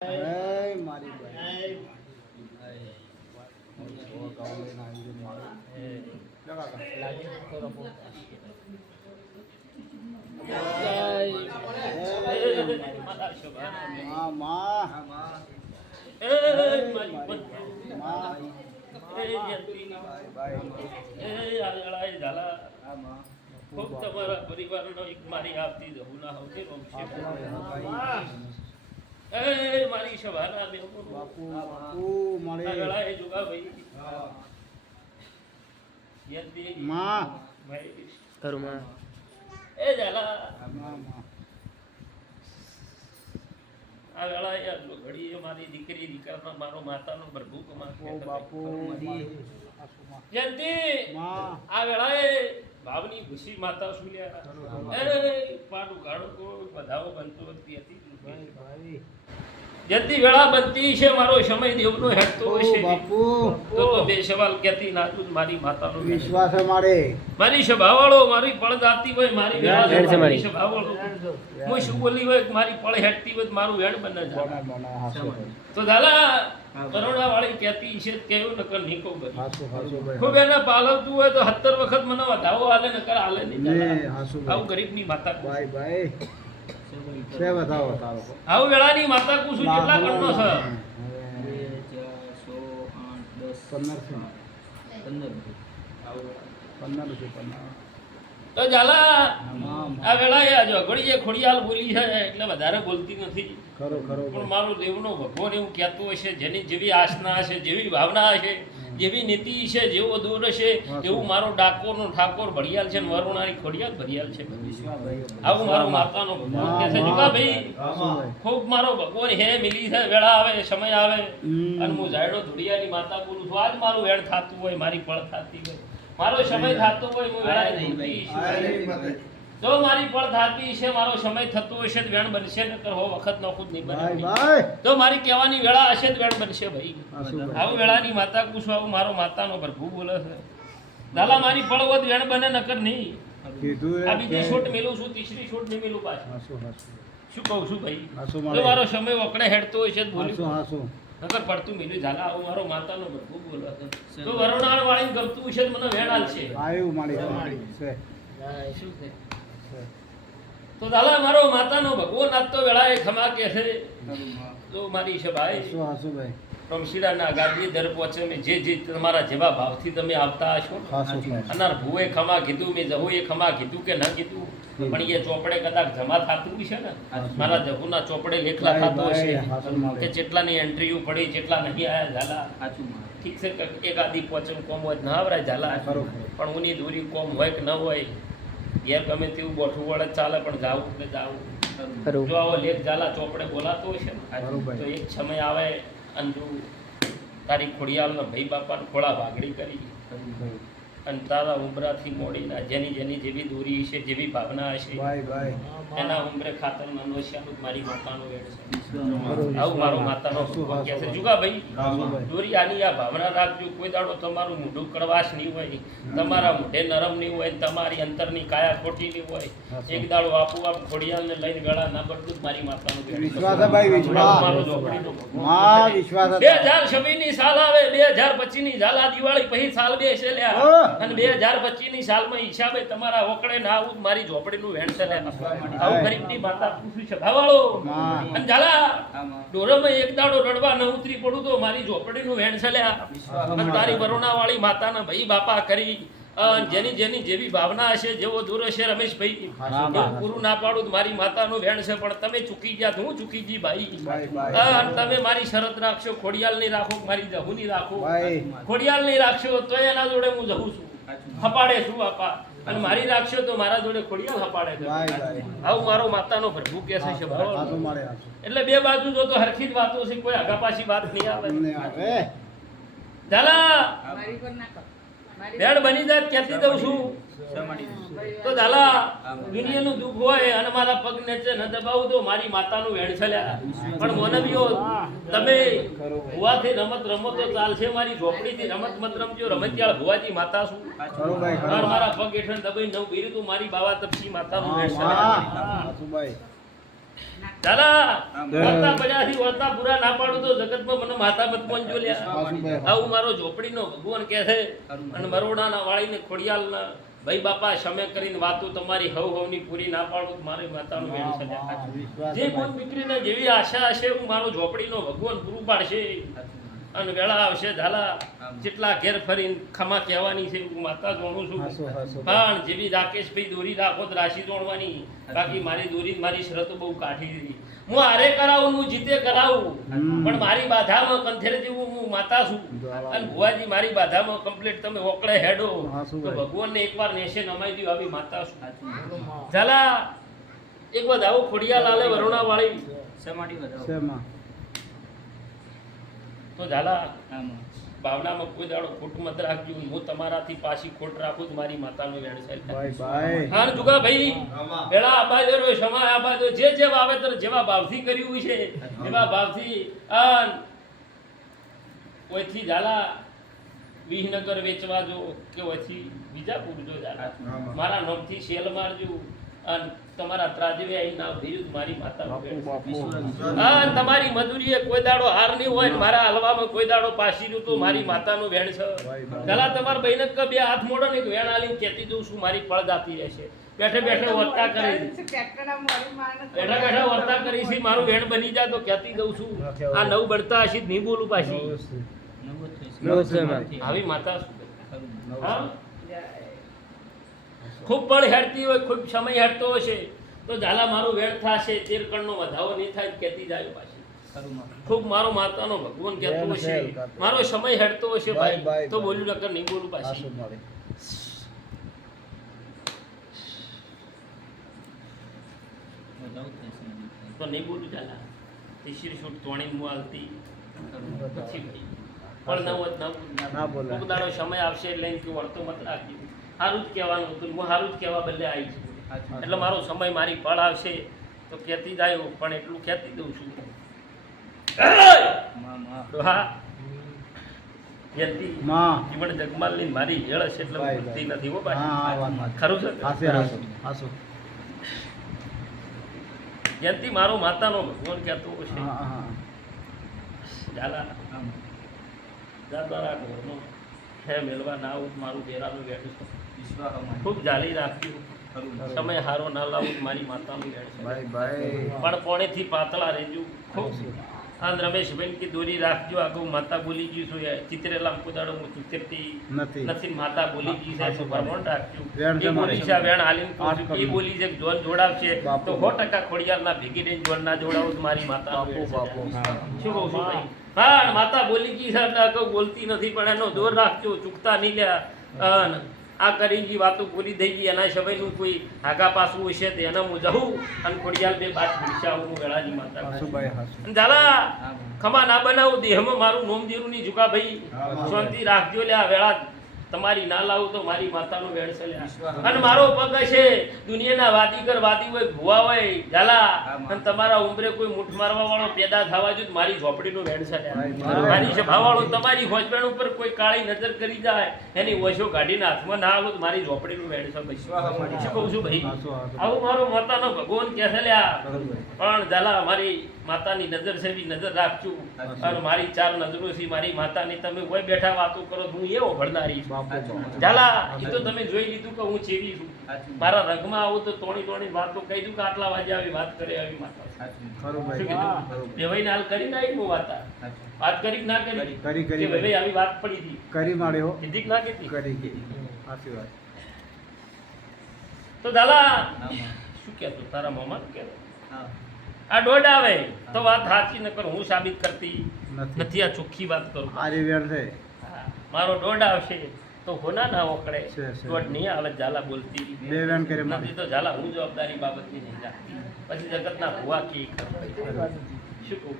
મારી ખૂબ તમારા પરિવારનો એક મારી આવતી જવું ના રોમશે એ મારી સભાના બેહો બાપુ બાપુ મળે. આગળ એ જોગા ભાઈ. યદી માં. ભાઈ. ઘરમાં એ ઝાલા. માં માં. આ ગળા એ આટલો ઘડી મારી દીકરી દીકરાનો મારો માતાનો પ્રભુ કમા બાપુ જયંતિ! આ વેળાએ ભાવની ખુશી માતા સુલ્યા એ પાડું ગાડું કો બનતો હતી. જતી વેળા બનતી છે મારો સમય દેવનો હેઠતો છે બાપુ. તો તો બે સવાલ કેતી નાચું મારી માતાનો? વિશ્વાસ છે મારે. મારી સભાવાળો મારી પળ દાતી હોય મારી વેળા છે મારી. સભાવાળો હું શું બોલી હોય મારી પળ હેઠતી હોય મારું વેણ બને જાય તો દાદા કરોડા વાળી કેતી છે કેવું નકર નીકો કરી. ખૂબ એને પાલવતું હોય તો સત્તર વખત મને વધાવો આલે નકર આલે નહીં ને આવું ગરીબ ગરીબની માતા. કું. બાય બાય છે બતાવો તારો આવું વેળાની માતા કું છું કેટલા કણનો છે? પંદર છે. પંદર છે પંદર. તો ઝાલા આ વેળા એ આ ઝઘડીએ ખોડિયાલ બોલી છે એટલે વધારે બોલતી નથી. ખરો ખરો પણ મારો દેવનો ભગવાન એવું કહેતો હશે જેની જેવી આસના હશે જેવી ભાવના હશે જેવી નીતિ છે જેવો દૂર હશે એવું મારો ડાકોરનો ઠાકોર ભડિયાલ છે વરુણાની ખોડિયાલ ભડિયાલ છે. આવું મારો માતાનો ભગવાન કહે છે. જોકા ભાઈ ખૂબ મારો ભગવાન હે મિલી છે વેળા આવે સમય આવે. અને હું જાયડો ધુડિયાની માતા બોલું છું. આજ મારું વેળ થતું હોય મારી પળ થતી હોય. મારો સમય થતો હોય હું વેળાએ નહીં જો મારી પળ થતી છે મારો સમય થતો હશે તો વેણ બનશે નકર હો વખત નો ખુદ નહીં બને. તો મારી કહેવાની વેળા હશે તો વેણ બનશે ભાઈ. આવું વેળાની માતા કુશું આવું મારો માતાનો પ્રભુ બોલે છે. દાલા મારી પળ વધ વેણ બને નકર નહીં. આ બીજી કે- મેલું છું તીસરી શૂટ નહીં મેલું પાછું. શું કહું છું ભાઈ? જો મારો સમય વકડે હેડતો હોય છે હાસો નકર પડતું મિલ્યું. ઝાલા આવું મારો માતાનો બધું બોલો. તો વરુણાળ વાળીને ગમતું છે મને વેડાલ છે. આયુ માળી છે. શું છે? તો દાદા મારો માતાનો ભગવો નાથ તો વેળાએ ખમા કે છે. તો મારી છે ભાઈ. શું હાસુ ભાઈ રમશીડાના ગાદી દર પહોંચે મેં જે જે તમારા જેવા ભાવથી તમે આવતા હશો અનાર ભૂએ ખમા કીધું મેં જહુએ ખમા કીધું કે ન કીધું પણ એ ચોપડે કદાચ જમા થતું છે ને. મારા જહુના ચોપડે લેખલા થતો હશે કે જેટલાની એન્ટ્રીઓ પડી જેટલા નહીં આયા ઝાલા. ઠીક છે કે એક આદી પોચમ કોમ હોય ના આવરાય ઝાલા. પણ ઉની દૂરી કોમ હોય કે ન હોય ઘેર ગમે તેવું બોઠું વળે ચાલે પણ જાવું કે જાવું. જો આવો લેખ ઝાલા ચોપડે બોલાતો હશે ને તો એક સમય આવે અને જો તારી ખોડિયાલના ભાઈ બાપાને ખોળા ભાગડી કરી. અને તારા ઉંબરાથી મોડીના જેની જેની જેવી દૂરી હશે જેવી ભાવના હશે એના ઉંબરે ખાતરમાં નોશિયાનું મારી માતાનો વેડ છે. આવું મારો માતાનો ભગવાન છે. જુગા ભાઈ દોરી આની આ ભાવના રાખજો. કોઈ દાડો તમારું મોઢું કડવાશ નહીં હોય તમારા મોઢે નરમ નહીં હોય તમારી અંતરની કાયા ખોટી નહીં હોય. એક દાડો આપુ આપ ખોડિયાલને લઈને વેળા ના પડતું મારી માતાનો વેડ. વિશ્વાસ બે હજાર છવ્વીસની સાલ આવે બે હજાર પચીસની સાલ આ દિવાળી પછી સાલ બે છે લ્યા! અને બે હજાર પચીસની સાલમાં હિસાબે તમારા ઓકળે ના આવું મારી ઝોપડીનું વેણ છે લ્યા આવું ગરીબની માતા પૂછું છે ભાવાળો અને ઝાલા ડોરોમાં એક દાડો રડવા ન ઉતરી પડું તો મારી ઝોપડીનું વેણ છે અને તારી વરુણાવાળી માતાના ભાઈ બાપા કરી જેની જેની જેવી ભાવના હશે જેવો દૂર હશે રમેશભાઈ. પૂરું ના પાડું તો મારી માતાનું વેણ છે પણ તમે ચૂકી ગયા તો હું ચૂકી જી ભાઈ. તમે મારી શરત રાખશો ખોડિયાલની રાખો મારી જહુ નહીં રાખો? ખોડિયાલની રાખશો તો એના જોડે હું જહું છું. હપાડે છું બાપા અને મારી રાખશો તો મારા જોડે ખોડિયાલ હપાડે છે. આવું મારો માતાનો પ્રભુ કે છે એટલે બે બાજુ જો તો હરખી જ વાતો છે કોઈ આગાપાછી વાત નહીં આવે. ઝાલા! બેડ બની જાય ક્યાંથી દઉં છું? તો ઝાલા દુનિયાનું દુઃખ હોય અને મારા પગ નીચે ન દબાવું તો મારી માતાનું વેણ છલ્યા પણ મોનવીઓ તમે ભુવાથી રમત રમો તો ચાલશે મારી ઝોપડીથી. રમત મત રમજો રમતિયાળ ભુવાજી માતા છું. મારા પગ હેઠળ દબાઈ નવ બીરું તું મારી બાવા તપસી માતાનું વેણ છલ્યા દાદા વળતા પડ્યાથી વળતા પૂરા ના પાડું તો જગતમાં મને માતા મત પહોંચજો લ્યા આવું મારો ઝોપડીનો ભગવાન કહે છે. અને મરોડાના વાળીને ખોડિયાલના ભાઈ બાપા શમે કરીને વાતો તમારી હવ હવની પૂરી ના પાડું મારી માતાનું વેણ. વિશ્વાસ જે કોઈ દીકરીને જેવી આશા હશે હું મારો ઝોપડીનો ભગવાન પૂરું પાડશે. અને વેળા આવશે ઝાલા. જેટલા ઘેર ફરીને ખમા કહેવાની છે હું માતા જોણું છું. પણ જેવી રાકેશભાઈ દોરી રાખો તો રાશિ દોડવાની બાકી મારી દોરી મારી શરતો બહુ કાઢી દીધી. હું આરે કરાવું હું જીતે કરાવું. પણ મારી બાધામાં કંથેર જેવું હું માતા છું. અને ભુવાજી મારી બાધામાં કમ્પ્લીટ તમે ઓકળે હેડો. તો? ભગવાનને એકવાર નેશે નમાઈ દીધું આવી માતા છું. ઝાલા એક વાર આવો ખોડિયા લાલે વરુણા વાળી શેમાં? તો ઝાલા ભાવનામાં કોઈ દાડો ખોટ મત રાખજો. હું તમારાથી પાછી ખોટ રાખું જ મારી માતાનું વેણ છે ભાઈ ભાઈ. હાર જુગા ભાઈ પેલા આબાજો રો સમય આબાજો જે જે વાવેતર જેવા ભાવથી કર્યું છે એવા ભાવથી અન ઓથી ઝાલા વિહનગર વેચવા જો કે ઓથી બીજાપુર જો ઝાલા. મારા નોમથી સેલ મારજો. અન તમારા ત્રાજવે ના વિરુદ્ધ મારી. બાપુ હા તમારી મજૂરી કોઈ દાડો હાર નહીં હોય મારા હલવામાં કોઈ દાડો પાછી નું તો મારી માતાનું વેણ છે. પેલા તમારા બહેન જ બે હાથ મોડો ને વેણ આલી કહેતી દઉં છું મારી પળદ આપી રહેશે બેઠે બેઠે વર્તા કરી બેઠા બેઠા વર્તા કરી છે મારું વેણ બની જાય તો કહેતી દઉં છું આ નવ બળતા હશે નહીં બોલું પાછી આવી માતા હા ખૂબ બળ હેરતી હોય ખૂબ સમય હેરતો હશે તો ઝાલા મારું વેળ થશે તીરકણનો વધાવો નહીં થાય કહેતી જાય પાછી. ખૂબ મારો માતાનો ભગવાન કહેતો હશે મારો સમય હેરતો હશે ભાઈ તો બોલ્યું નકર નહીં બોલું પાછી. તો નહીં બોલું ચાલા તીસરી છૂટ તોણી મું આલતી પછી પણ નવ નવ ના બોલું. સમય આવશે એટલે એમ કે વળતો મત રાખજો. સારું જ કહેવાનું હતું હું સારું જ કહેવા બદલે આવી છું. એટલે મારો સમય મારી પળ આવશે તો કહેતી જાય પણ એટલું કહેતી દઉં છું. હા જીવન જગમાલની મારી હેળ છે એટલે ભૂલતી નથી હો વાત. ખરું છે જયંતી મારો માતાનો ભગવાન કહેતો છે હા હા ઝાલા. હે મેળવા ના આવું મારું બેરાનું બેઠું છે. ખૂબ જાળી રાખ્યું તમે હારો ના લાવો મારી માતાનું પણ પોણેથી પાતળા રહેજો. ખૂબ. આ રમેશભાઈ કે દોરી રાખજો. આગળ માતા બોલી ગયું છું. ચિત્રેલા કુદાડો હું ચિત્રતી નથી. નથી માતા બોલી ગઈ છે. ભગવાન રાખજો. એ બોલી છે વેણ હાલીને એ બોલી છે કે જોન જોડાવશે. તો સો ટકા ખોડિયાલના ભેગી રહીને જોન ના જોડાવું મારી માતા બાપુ બાપુ. શું કહું છું ભાઈ? હા માતા બોલી ગઈ છે એટલે આગળ બોલતી નથી પણ એનો દોર રાખજો. ચૂકતા નહીં લ્યા. આ કરી ગઈ વાતો પૂરી થઈ ગઈ એના સમયનું કોઈ આગા પાસું હશે તો એના હું જવું અને ખોડિયાલ બે બાદ ભૂસા હું વેળાજી માતા ઝાલા ખમા ના બનાવું દેહમાં મારું નોમ દેરું નહીં ઝુકા ભાઈ. શાંતિ રાખજો લે આ વેળા તમારી ના લાવું તો મારી માતાનો વેણ છે અને મારો પગ છે દુનિયાના વાદીગર વાદી હોય ભુવા હોય ઝાલા. અને તમારા ઉંમરે કોઈ મૂઠ મારવા વાળો પેદા થવા જો મારી ઝોપડીનો વેણ છે. મારી સભા વાળો તમારી હોજબેન ઉપર કોઈ કાળી નજર કરી જાય એની ઓછો કાઢીને હાથમાં ના આવો તો મારી ઝોપડીનું વેણ છે ભાઈ. શું કહું છું ભાઈ? આવું મારો માતાનો ભગવાન કહે છે લ્યા. પણ ઝાલા મારી માતાની નજર છે નજર રાખજો. અને મારી ચાર નજરો છે મારી માતાની. તમે કોઈ બેઠા વાતો કરો હું એવો ભળનારી છું. ઝાલા એ તો તમે જોઈ લીધું કે હું ચેવી છું. મારા રગમાં આવું તો તોણી તોણી વાતો કહી દઉં કે આટલા વાગે આવી વાત કરે આવી માતા ભાઈ. કીધું? દેવાઈને હાલ કરી નાખી હું વાતા વાત કરી ના કરી? કરી. કરી ભાઈ. આવી વાત પડી હતી. કરી માળ્યો કીધી ના કીધી? કરી કે સાચી વાત. તો દાદા શું કહેતો? તારા મામા કહેતો? આ દોઢ આવે તો વાત સાચી ન કરું હું સાબિત કરતી નથી. આ ચોખ્ખી વાત કરું. આરી વેણ છે. મારો દોઢ આવશે તો હોના ના ઓકળે. છે, છે. નહીં આવે ઝાલા બોલતી. બે વેણ કરે નથી તો ઝાલા હું જવાબદારી બાબતની નહીં રાખતી. પછી જગતના ભુવા કે શું કહું?